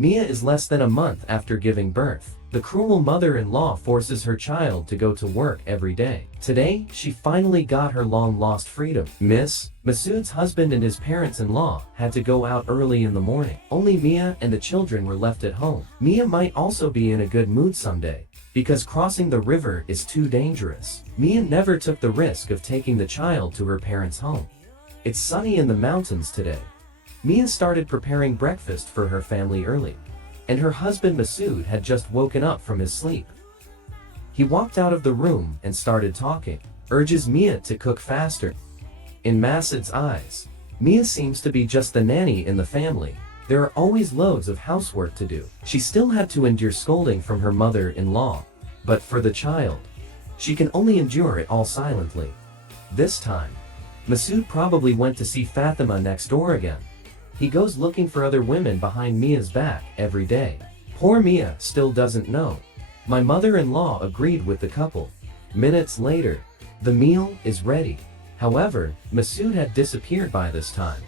Mia is less than a month after giving birth. The cruel mother-in-law forces her child to go to work every day. Today, she finally got her long-lost freedom. Masood's husband and his parents-in-law had to go out early in the morning. Only Mia and the children were left at home. Mia might also be in a good mood someday, because crossing the river is too dangerous. Mia never took the risk of taking the child to her parents' home. It's sunny in the mountains today. Mia started preparing breakfast for her family early, and her husband Masood had just woken up from his sleep. He walked out of the room and started talking, urges Mia to cook faster. In Masood's eyes, Mia seems to be just the nanny in the family. There are always loads of housework to do. She still had to endure scolding from her mother-in-law, but for the child, she can only endure it all silently. This time, Masood probably went to see Fatima next door again. He goes looking for other women behind Mia's back every day. Poor Mia still doesn't know. My mother-in-law agreed with the couple. Minutes later, the meal is ready. However, Masood had disappeared by this time,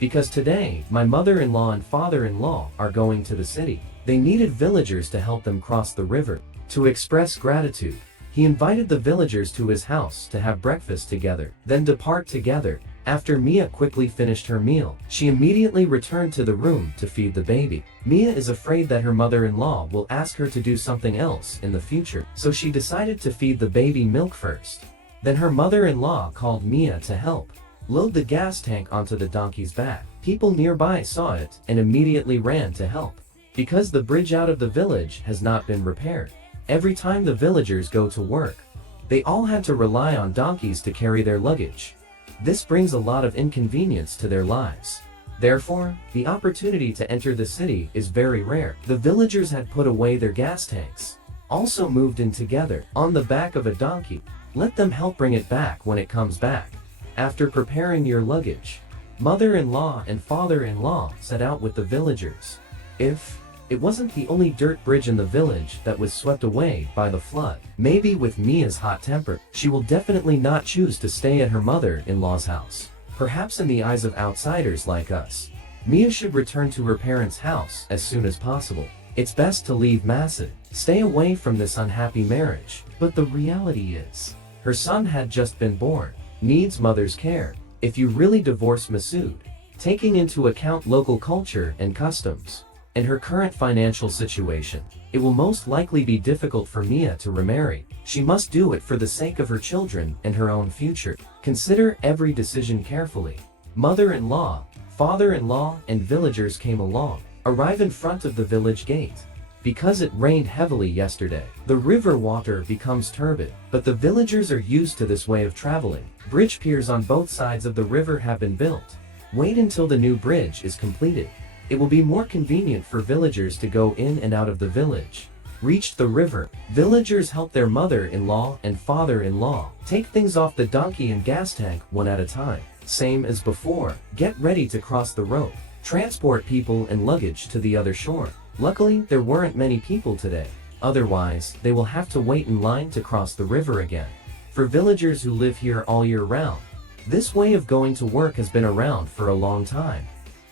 because today my mother-in-law and father-in-law are going to the city. They needed villagers to help them cross the river. To express gratitude, he invited the villagers to his house to have breakfast together, then depart together. After Mia quickly finished her meal, she immediately returned to the room to feed the baby. Mia is afraid that her mother-in-law will ask her to do something else in the future, so she decided to feed the baby milk first. Then her mother-in-law called Mia to help load the gas tank onto the donkey's back. People nearby saw it and immediately ran to help, because the bridge out of the village has not been repaired. Every time the villagers go to work, they all had to rely on donkeys to carry their luggage. This brings a lot of inconvenience to their lives. Therefore, the opportunity to enter the city is very rare. The villagers had put away their gas tanks, also moved in together, on the back of a donkey. Let them help bring it back when it comes back. After preparing your luggage, mother-in-law and father-in-law set out with the villagers. It wasn't the only dirt bridge in the village that was swept away by the flood. Maybe with Mia's hot temper, she will definitely not choose to stay at her mother-in-law's house. Perhaps in the eyes of outsiders like us, Mia should return to her parents' house as soon as possible. It's best to leave Masood, stay away from this unhappy marriage. But the reality is, her son had just been born, needs mother's care. If you really divorce Masood, taking into account local culture and customs, and her current financial situation, it will most likely be difficult for Mia to remarry. She must do it for the sake of her children and her own future. Consider every decision carefully. Mother-in-law, father-in-law, and villagers came along, arrive in front of the village gate. Because it rained heavily yesterday, the river water becomes turbid, but the villagers are used to this way of traveling. Bridge piers on both sides of the river have been built. Wait until the new bridge is completed. It will be more convenient for villagers to go in and out of the village. Reached the river, villagers help their mother-in-law and father-in-law take things off the donkey and gas tank one at a time. Same as before, get ready to cross the road. Transport people and luggage to the other shore. Luckily, there weren't many people today. Otherwise, they will have to wait in line to cross the river again. For villagers who live here all year round, this way of going to work has been around for a long time.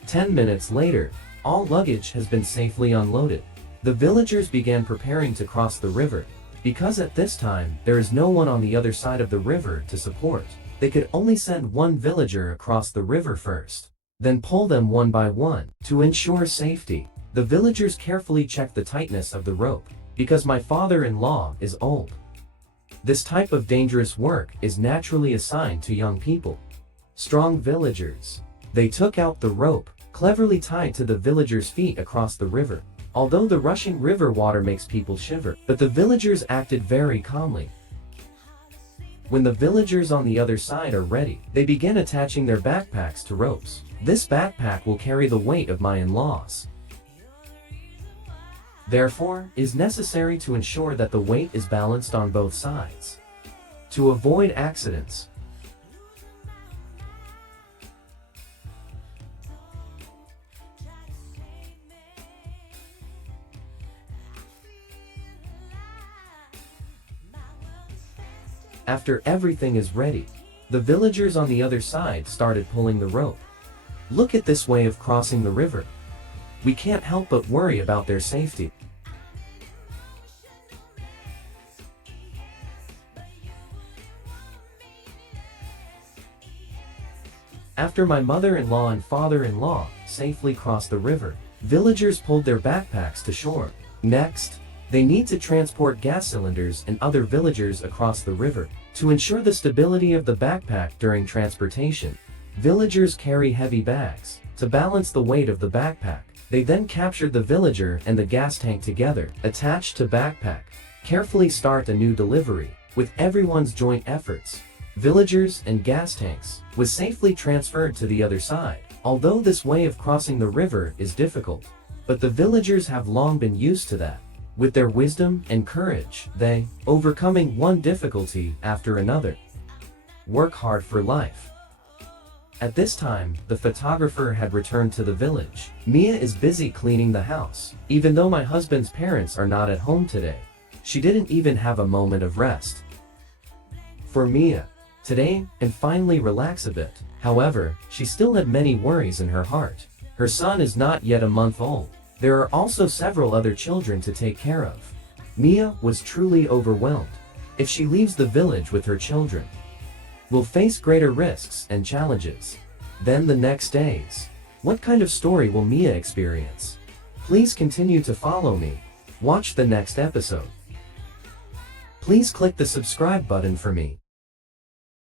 10 minutes later, all luggage has been safely unloaded. The villagers began preparing to cross the river, because at this time, there is no one on the other side of the river to support. They could only send one villager across the river first, then pull them one by one. To ensure safety, the villagers carefully checked the tightness of the rope, because my father-in-law is old. This type of dangerous work is naturally assigned to young people. Strong villagers. They took out the rope, cleverly tied to the villagers' feet across the river. Although the rushing river water makes people shiver, but the villagers acted very calmly. When the villagers on the other side are ready, they begin attaching their backpacks to ropes. This backpack will carry the weight of my in-laws. Therefore, it is necessary to ensure that the weight is balanced on both sides. To avoid accidents, after everything is ready, the villagers on the other side started pulling the rope. Look at this way of crossing the river. We can't help but worry about their safety. After my mother-in-law and father-in-law safely crossed the river, villagers pulled their backpacks to shore. Next, they need to transport gas cylinders and other villagers across the river. To ensure the stability of the backpack during transportation, villagers carry heavy bags. To balance the weight of the backpack, they then captured the villager and the gas tank together, attached to backpack. Carefully start a new delivery. With everyone's joint efforts, villagers and gas tanks was safely transferred to the other side. Although this way of crossing the river is difficult, but the villagers have long been used to that. With their wisdom and courage, they, overcoming one difficulty after another, work hard for life. At this time, the photographer had returned to the village. Mia is busy cleaning the house. Even though my husband's parents are not at home today, she didn't even have a moment of rest for Mia today and finally relax a bit. However, she still had many worries in her heart. Her son is not yet a month old. There are also several other children to take care of. Mia was truly overwhelmed. If she leaves the village with her children, will face greater risks and challenges. Then the next days, what kind of story will Mia experience? Please continue to follow me. Watch the next episode. Please click the subscribe button for me.